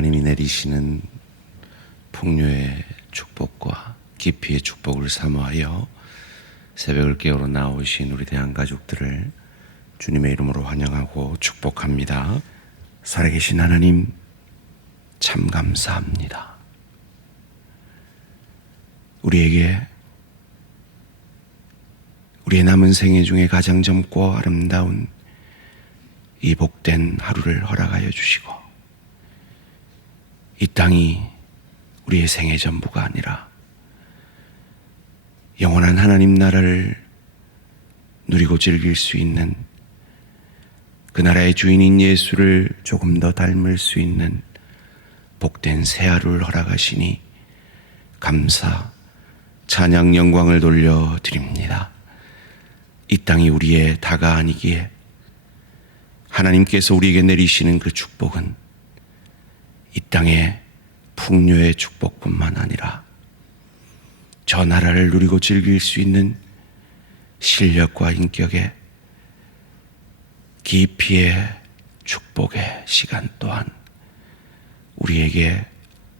하나님이 내리시는 풍요의 축복과 깊이의 축복을 사모하여 새벽을 깨우러 나오신 우리 대한가족들을 주님의 이름으로 환영하고 축복합니다. 살아계신 하나님 참 감사합니다. 우리에게 우리의 남은 생애 중에 가장 젊고 아름다운 이 복된 하루를 허락하여 주시고, 이 땅이 우리의 생애 전부가 아니라 영원한 하나님 나라를 누리고 즐길 수 있는, 그 나라의 주인인 예수를 조금 더 닮을 수 있는 복된 새 하루를 허락하시니 감사, 찬양, 영광을 돌려드립니다. 이 땅이 우리의 다가 아니기에 하나님께서 우리에게 내리시는 그 축복은 이 땅의 풍요의 축복뿐만 아니라 저 나라를 누리고 즐길 수 있는 실력과 인격의 깊이의 축복의 시간 또한 우리에게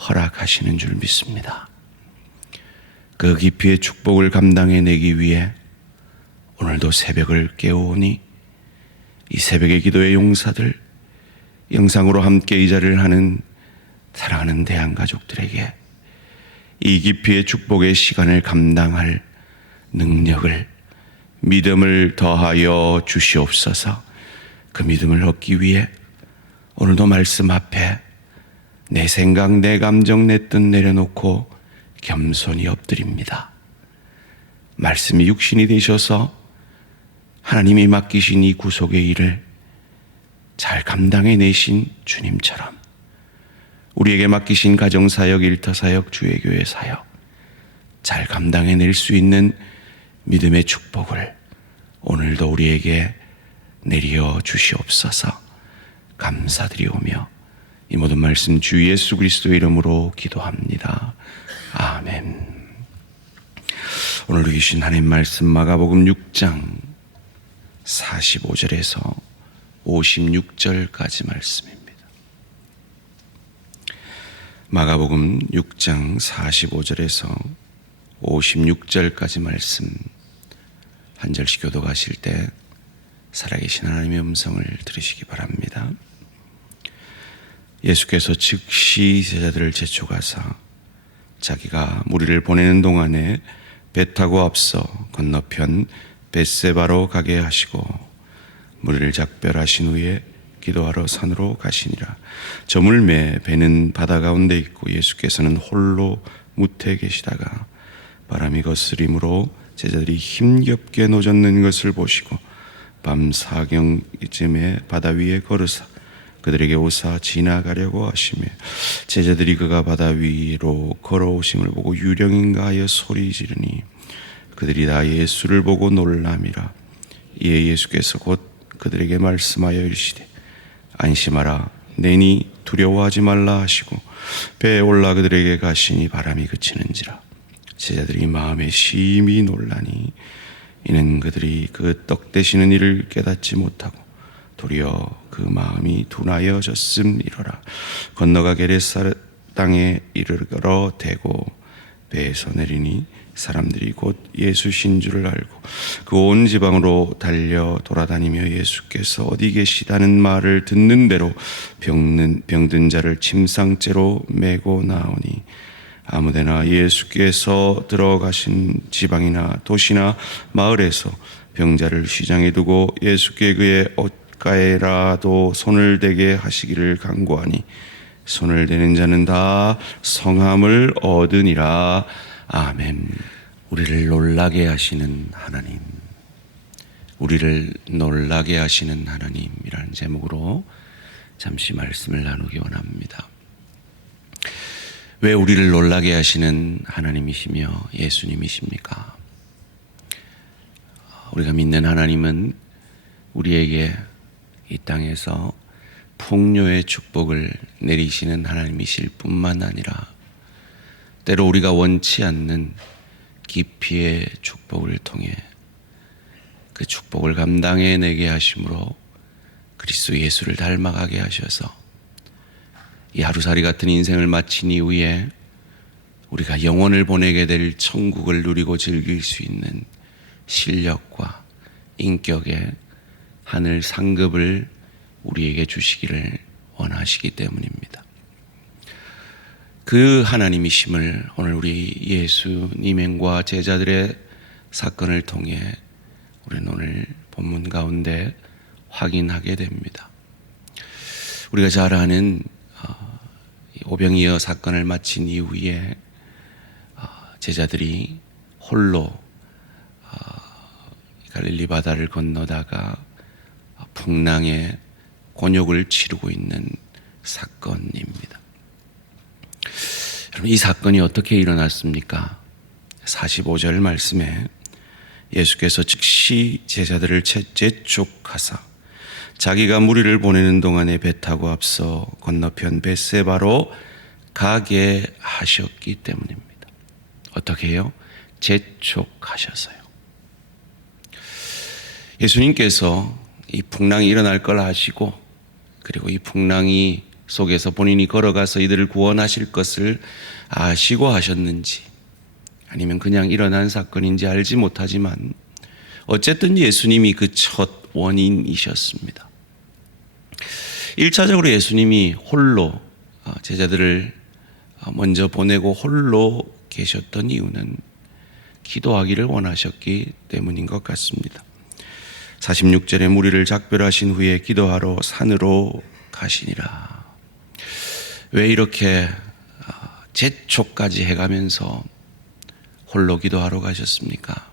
허락하시는 줄 믿습니다. 그 깊이의 축복을 감당해내기 위해 오늘도 새벽을 깨우오니 이 새벽의 기도의 용사들, 영상으로 함께 이 자리를 하는 사랑하는 대한가족들에게 이 깊이의 축복의 시간을 감당할 능력을, 믿음을 더하여 주시옵소서. 그 믿음을 얻기 위해 오늘도 말씀 앞에 내 생각, 내 감정, 내 뜻 내려놓고 겸손히 엎드립니다. 말씀이 육신이 되셔서 하나님이 맡기신 이 구속의 일을 잘 감당해내신 주님처럼 우리에게 맡기신 가정사역, 일터사역, 주의교회 사역 잘 감당해낼 수 있는 믿음의 축복을 오늘도 우리에게 내려 주시옵소서. 감사드리오며 이 모든 말씀 주 예수 그리스도의 이름으로 기도합니다. 아멘. 오늘 읽으신 하나님 말씀 마가복음 6장 45절에서 56절까지 말씀입니다. 마가복음 6장 45절에서 56절까지 말씀 한 절씩 교독하실 때 살아계신 하나님의 음성을 들으시기 바랍니다. 예수께서 즉시 제자들을 재촉하사 자기가 무리를 보내는 동안에 배 타고 앞서 건너편 벳세바로 가게 하시고 무리를 작별하신 후에 기도하러 산으로 가시니라. 저물매 배는 바다 가운데 있고 예수께서는 홀로 무태에 계시다가 바람이 거스림으로 제자들이 힘겹게 노젓는 것을 보시고 밤 사경쯤에 바다 위에 걸으사 그들에게 오사 지나가려고 하시며 제자들이 그가 바다 위로 걸어오심을 보고 유령인가 하여 소리 지르니 그들이 다 예수를 보고 놀람이라. 이에 예수께서 곧 그들에게 말씀하여 이르시되 안심하라, 내니 두려워하지 말라 하시고 배에 올라 그들에게 가시니 바람이 그치는지라. 제자들이 마음에 심히 놀라니 이는 그들이 그 떡 되시는 일을 깨닫지 못하고 도리어 그 마음이 둔하여졌음이로라. 건너가 게레사렛 땅에 이르러 대고 배에서 내리니 사람들이 곧 예수신 줄을 알고 그 온 지방으로 달려 돌아다니며 예수께서 어디 계시다는 말을 듣는 대로 병든 자를 침상째로 메고 나오니 아무데나 예수께서 들어가신 지방이나 도시나 마을에서 병자를 휘장에 두고 예수께 그의 옷가에라도 손을 대게 하시기를 간구하니 손을 대는 자는 다 성함을 얻으니라. 아멘. 우리를 놀라게 하시는 하나님, 우리를 놀라게 하시는 하나님이라는 제목으로 잠시 말씀을 나누기 원합니다. 왜 우리를 놀라게 하시는 하나님이시며 예수님이십니까? 우리가 믿는 하나님은 우리에게 이 땅에서 풍요의 축복을 내리시는 하나님이실 뿐만 아니라 때로 우리가 원치 않는 깊이의 축복을 통해 그 축복을 감당해내게 하심으로 그리스도 예수를 닮아가게 하셔서 이 하루살이 같은 인생을 마친 이후에 우리가 영혼을 보내게 될 천국을 누리고 즐길 수 있는 실력과 인격의 하늘 상급을 우리에게 주시기를 원하시기 때문입니다. 그 하나님이심을 오늘 우리 예수님과 제자들의 사건을 통해 우리는 오늘 본문 가운데 확인하게 됩니다. 우리가 잘 아는 오병이어 사건을 마친 이후에 제자들이 홀로 갈릴리 바다를 건너다가 풍랑의 곤욕을 치르고 있는 사건입니다. 여러분, 이 사건이 어떻게 일어났습니까? 45절 말씀에 예수께서 즉시 제자들을 재촉하사 자기가 무리를 보내는 동안에 배 타고 앞서 건너편 벳세바로 가게 하셨기 때문입니다. 어떻게 해요? 재촉하셔서요. 예수님께서 이 풍랑이 일어날 걸 아시고, 그리고 이 풍랑이 속에서 본인이 걸어가서 이들을 구원하실 것을 아시고 하셨는지, 아니면 그냥 일어난 사건인지 알지 못하지만 어쨌든 예수님이 그 첫 원인이셨습니다. 1차적으로 예수님이 홀로 제자들을 먼저 보내고 홀로 계셨던 이유는 기도하기를 원하셨기 때문인 것 같습니다. 46절에 무리를 작별하신 후에 기도하러 산으로 가시니라. 왜 이렇게 재촉까지 해가면서 홀로 기도하러 가셨습니까?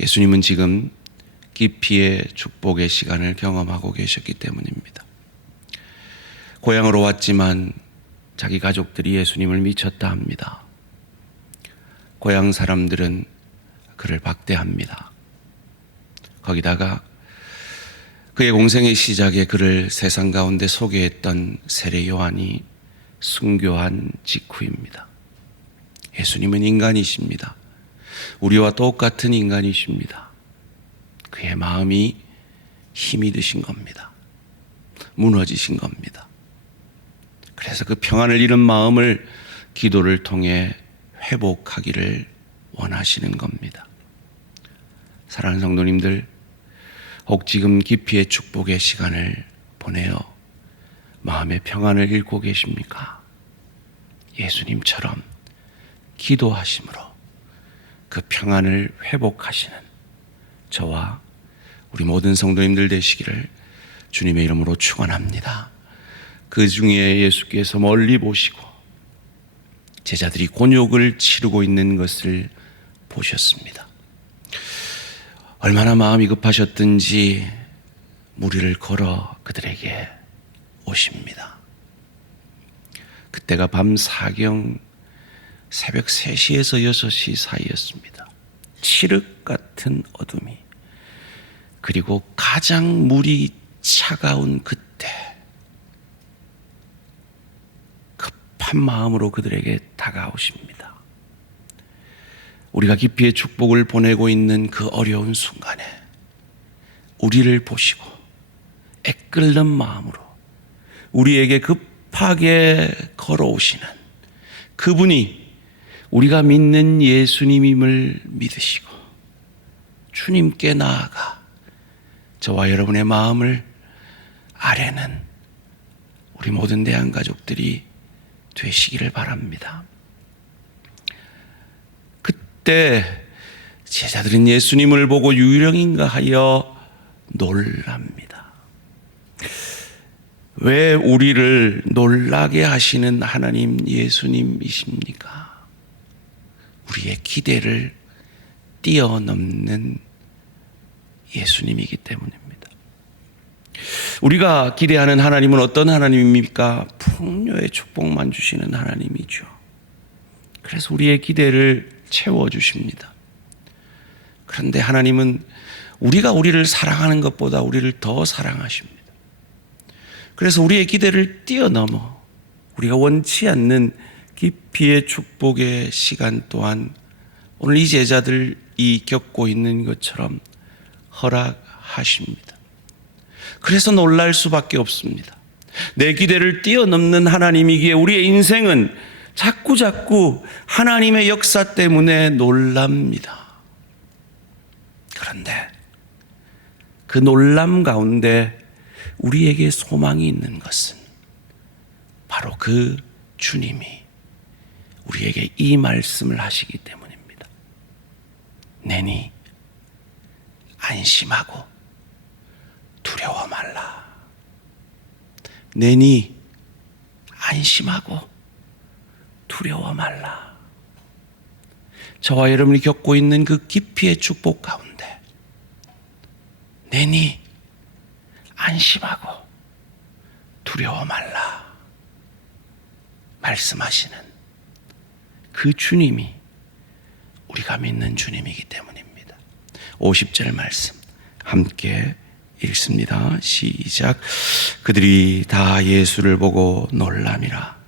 예수님은 지금 깊이의 축복의 시간을 경험하고 계셨기 때문입니다. 고향으로 왔지만 자기 가족들이 예수님을 미쳤다 합니다. 고향 사람들은 그를 박대합니다. 거기다가 그의 공생의 시작에 그를 세상 가운데 소개했던 세례 요한이 순교한 직후입니다. 예수님은 인간이십니다. 우리와 똑같은 인간이십니다. 그의 마음이 힘이 드신 겁니다. 무너지신 겁니다. 그래서 그 평안을 잃은 마음을 기도를 통해 회복하기를 원하시는 겁니다. 사랑하는 성도님들, 혹 지금 깊이의 축복의 시간을 보내어 마음의 평안을 잃고 계십니까? 예수님처럼 기도하심으로 그 평안을 회복하시는 저와 우리 모든 성도님들 되시기를 주님의 이름으로 축원합니다. 그 중에 예수께서 멀리 보시고 제자들이 곤욕을 치르고 있는 것을 보셨습니다. 얼마나 마음이 급하셨든지 무리를 걸어 그들에게 오십니다. 그때가 밤 사경 새벽 3시에서 6시 사이였습니다. 칠흑 같은 어둠이, 그리고 가장 물이 차가운 그때 급한 마음으로 그들에게 다가오십니다. 우리가 깊이의 축복을 보내고 있는 그 어려운 순간에 우리를 보시고 애끓는 마음으로 우리에게 급하게 걸어오시는 그분이 우리가 믿는 예수님임을 믿으시고 주님께 나아가 저와 여러분의 마음을 아뢰는 우리 모든 대한가족들이 되시기를 바랍니다. 그때 제자들은 예수님을 보고 유령인가 하여 놀랍니다. 왜 우리를 놀라게 하시는 하나님 예수님이십니까? 우리의 기대를 뛰어넘는 예수님이기 때문입니다. 우리가 기대하는 하나님은 어떤 하나님입니까? 풍요의 축복만 주시는 하나님이죠. 그래서 우리의 기대를 채워주십니다. 그런데 하나님은 우리가 우리를 사랑하는 것보다 우리를 더 사랑하십니다. 그래서 우리의 기대를 뛰어넘어 우리가 원치 않는 깊이의 축복의 시간 또한 오늘 이 제자들이 겪고 있는 것처럼 허락하십니다. 그래서 놀랄 수밖에 없습니다. 내 기대를 뛰어넘는 하나님이기에 우리의 인생은 자꾸 하나님의 역사 때문에 놀랍니다. 그런데 그 놀람 가운데 우리에게 소망이 있는 것은 바로 그 주님이 우리에게 이 말씀을 하시기 때문입니다. 내니 안심하고 두려워 말라. 내니 안심하고 두려워 말라. 저와 여러분이 겪고 있는 그 깊이의 축복 가운데 내니 안심하고 두려워 말라 말씀하시는 그 주님이 우리가 믿는 주님이기 때문입니다. 50절 말씀 함께 읽습니다. 시작. 그들이 다 예수를 보고 놀라미라.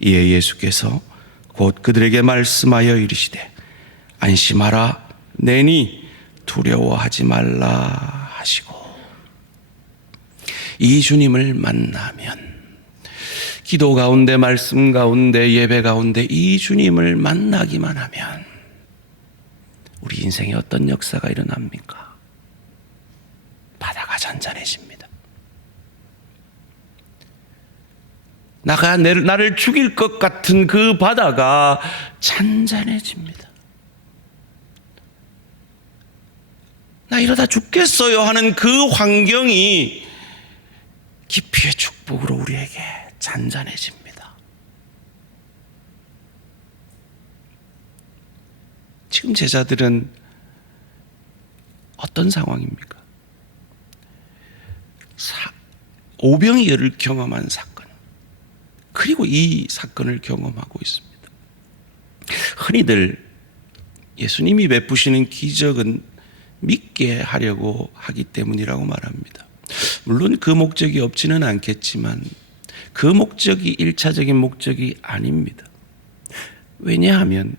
이에 예수께서 곧 그들에게 말씀하여 이르시되 안심하라. 내니 두려워하지 말라 하시고. 이 주님을 만나면, 기도 가운데, 말씀 가운데, 예배 가운데 이 주님을 만나기만 하면 우리 인생에 어떤 역사가 일어납니까? 바다가 잔잔해집니다. 나를 죽일 것 같은 그 바다가 잔잔해집니다. 나 이러다 죽겠어요 하는 그 환경이 깊이의 축복으로 우리에게 잔잔해집니다. 지금 제자들은 어떤 상황입니까? 오병이어를 경험한 사건, 그리고 이 사건을 경험하고 있습니다. 흔히들 예수님이 베푸시는 기적은 믿게 하려고 하기 때문이라고 말합니다. 물론 그 목적이 없지는 않겠지만 그 목적이 1차적인 목적이 아닙니다. 왜냐하면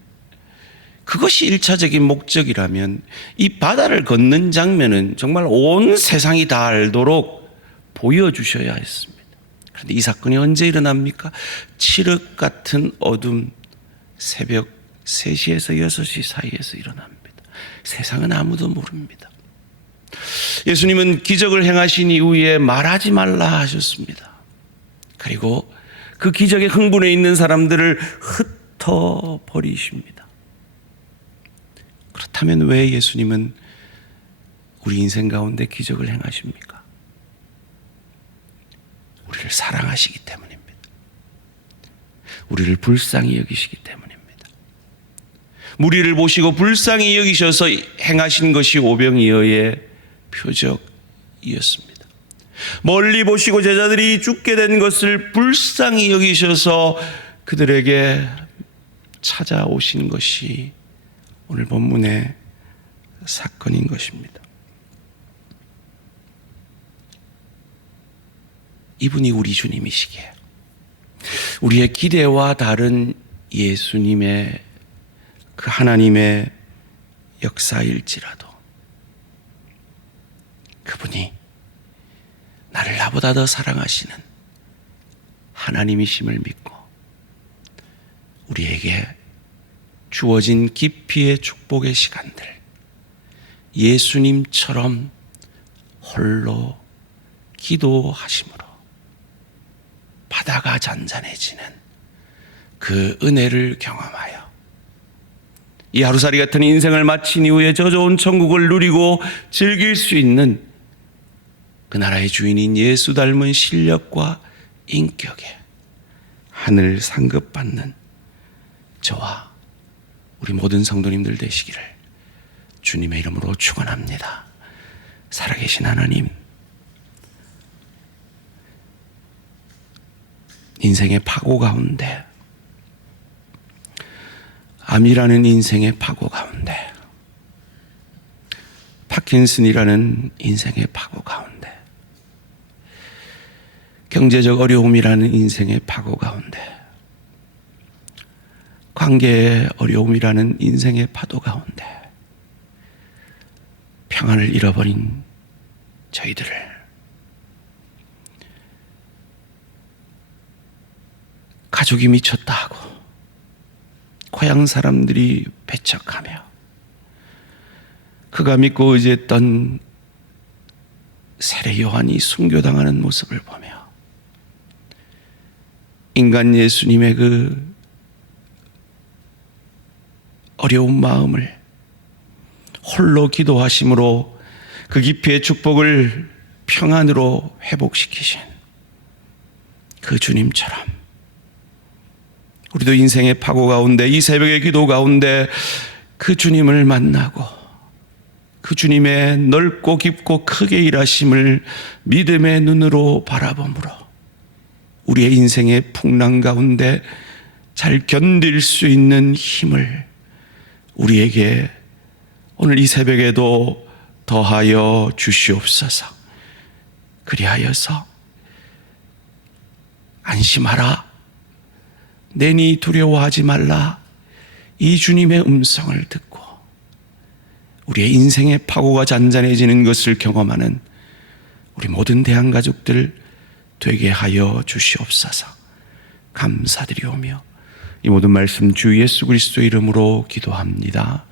그것이 1차적인 목적이라면 이 바다를 걷는 장면은 정말 온 세상이 다 알도록 보여주셔야 했습니다. 그런데 이 사건이 언제 일어납니까? 칠흑 같은 어둠, 새벽 3시에서 6시 사이에서 일어납니다. 세상은 아무도 모릅니다. 예수님은 기적을 행하신 이후에 말하지 말라 하셨습니다. 그리고 그 기적에 흥분해 있는 사람들을 흩어버리십니다. 그렇다면 왜 예수님은 우리 인생 가운데 기적을 행하십니까? 우리를 사랑하시기 때문입니다. 우리를 불쌍히 여기시기 때문입니다. 무리를 보시고 불쌍히 여기셔서 행하신 것이 오병이어의 표적이었습니다. 멀리 보시고 제자들이 죽게 된 것을 불쌍히 여기셔서 그들에게 찾아오신 것이 오늘 본문의 사건인 것입니다. 이분이 우리 주님이시기에 우리의 기대와 다른 예수님의 그 하나님의 역사일지라도 그분이 나를 나보다 더 사랑하시는 하나님이심을 믿고 우리에게 주어진 깊이의 축복의 시간들, 예수님처럼 홀로 기도하심으로 바다가 잔잔해지는 그 은혜를 경험하여 이 하루살이 같은 인생을 마친 이후에 저 좋은 천국을 누리고 즐길 수 있는 그 나라의 주인인 예수 닮은 실력과 인격에 하늘 상급받는 저와 우리 모든 성도님들 되시기를 주님의 이름으로 축원합니다. 살아계신 하나님, 인생의 파고 가운데, 암이라는 인생의 파고 가운데, 파킨슨이라는 인생의 파고 가운데, 경제적 어려움이라는 인생의 파고 가운데, 관계의 어려움이라는 인생의 파도 가운데 평안을 잃어버린 저희들을 가족이 미쳤다 하고 고향 사람들이 배척하며 그가 믿고 의지했던 세례 요한이 순교당하는 모습을 보며 인간 예수님의 그 어려운 마음을 홀로 기도하심으로 그 깊이의 축복을 평안으로 회복시키신 그 주님처럼 우리도 인생의 파고 가운데 이 새벽의 기도 가운데 그 주님을 만나고 그 주님의 넓고 깊고 크게 일하심을 믿음의 눈으로 바라봄으로 우리의 인생의 풍랑 가운데 잘 견딜 수 있는 힘을 우리에게 오늘 이 새벽에도 더하여 주시옵소서. 그리하여서 안심하라, 내니 두려워하지 말라, 이 주님의 음성을 듣고 우리의 인생의 파고가 잔잔해지는 것을 경험하는 우리 모든 대한가족들 되게 하여 주시옵소서. 감사드리오며 이 모든 말씀 주 예수 그리스도 이름으로 기도합니다.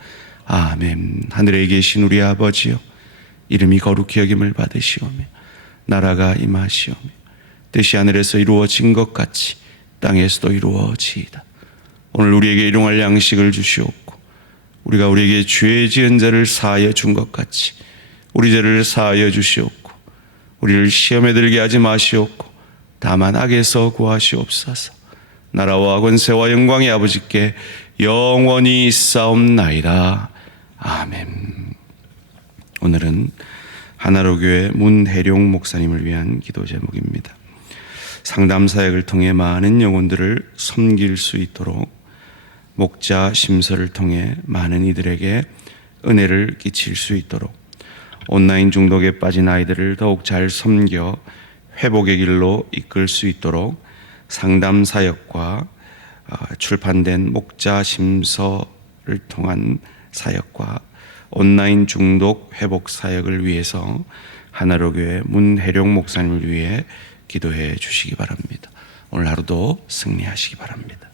아멘. 하늘에 계신 우리 아버지요, 이름이 거룩히 여김을 받으시오며 나라가 임하시오며 뜻이 하늘에서 이루어진 것 같이 땅에서도 이루어지이다. 오늘 우리에게 일용할 양식을 주시옵고 우리가 우리에게 죄 지은 자를 사하여 준 것 같이 우리 죄를 사하여 주시옵고 우리를 시험에 들게 하지 마시옵고 다만 악에서 구하시옵소서. 나라와 권세와 영광이 아버지께 영원히 있사옵나이다. 아멘. 오늘은 하나로교회 문혜룡 목사님을 위한 기도 제목입니다. 상담 사역을 통해 많은 영혼들을 섬길 수 있도록 목자 심서를 통해 많은 이들에게 은혜를 끼칠 수 있도록 온라인 중독에 빠진 아이들을 더욱 잘 섬겨 회복의 길로 이끌 수 있도록 상담 사역과 출판된 목자 심서를 통한 사역과 온라인 중독 회복 사역을 위해서 하나로교회 문혜룡 목사님을 위해 기도해 주시기 바랍니다. 오늘 하루도 승리하시기 바랍니다.